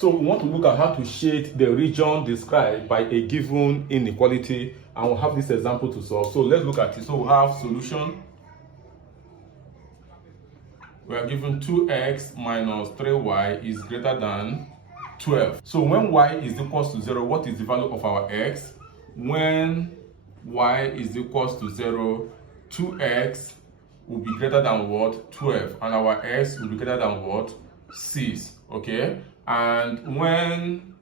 So we want to look at how to shade the region described by a given inequality, and we'll have this example to solve. So let's look at it. So we have solution. We are given 2x minus 3y is greater than 12. So when y is equals to 0, what is the value of our x? When y is equals to 0, 2x will be greater than what? 12. And our x will be greater than what? 6. Okay? And when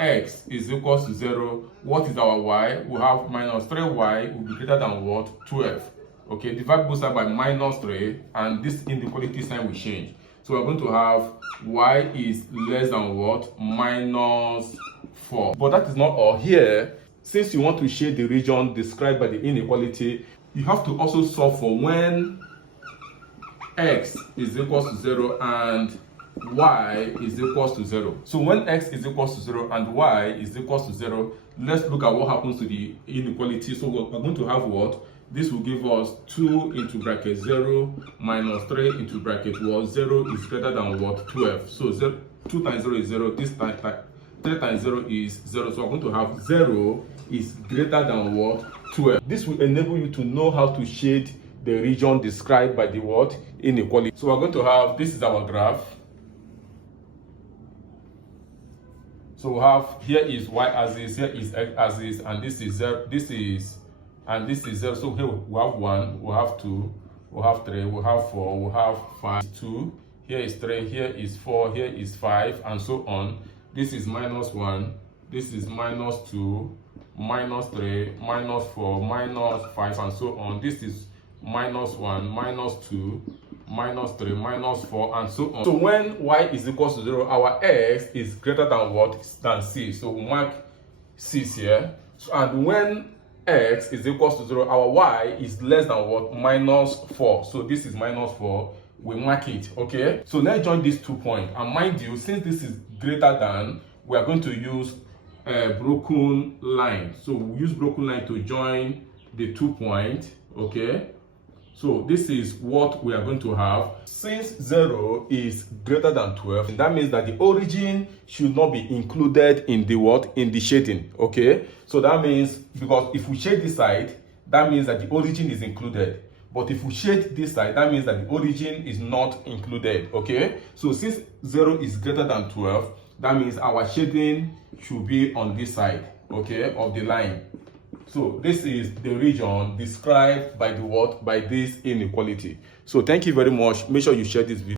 x is equals to 0, what is our y? We have minus 3y will be greater than what? 12. Okay, divide both sides by minus 3, and this inequality sign will change. So we're going to have y is less than what? Minus 4. But that is not all. Here, since you want to shade the region described by the inequality, you have to also solve for when x is equals to 0 and y is equals to 0. So when x is equals to 0 and y is equals to 0, let's look at what happens to the inequality. So we're going to have what? This will give us 2 into bracket 0 minus 3 into bracket what? 0 is greater than what? 12. So 2 times 0 is 0. This time 3 times 0 is 0. So we're going to have 0 is greater than what? 12. This will enable you to know how to shade the region described by the what? Inequality. So we're going to have, this is our graph. So we have, here is y axis, here is x axis, and this is 0, this is, and this is 0. So here we have 1, we have 2, we have 3, we have 4, we have 5, 2, here is 3, here is 4, here is 5, and so on. This is minus 1, this is minus 2, minus 3, minus 4, minus 5, and so on. This is minus 1, minus 2, minus 3, minus 4, and so on. So when y is equals to 0, our x is greater than what? Than 6. So we mark 6 here. So, and when x is equals to 0, our y is less than what? Minus 4. So this is minus 4. We mark it. Okay? So let's join these 2 points. And mind you, since this is greater than, we are going to use a broken line. So we use broken line to join the 2 points. Okay? So this is what we are going to have. Since 0 is greater than 12, that means that the origin should not be included in the what? In the shading. Okay? So that means, because if we shade this side, that means that the origin is included. But if we shade this side, that means that the origin is not included. Okay? So since 0 is greater than 12, that means our shading should be on this side, okay, of the line. So this is the region described by the what? By this inequality. So thank you very much. Make sure you share this video.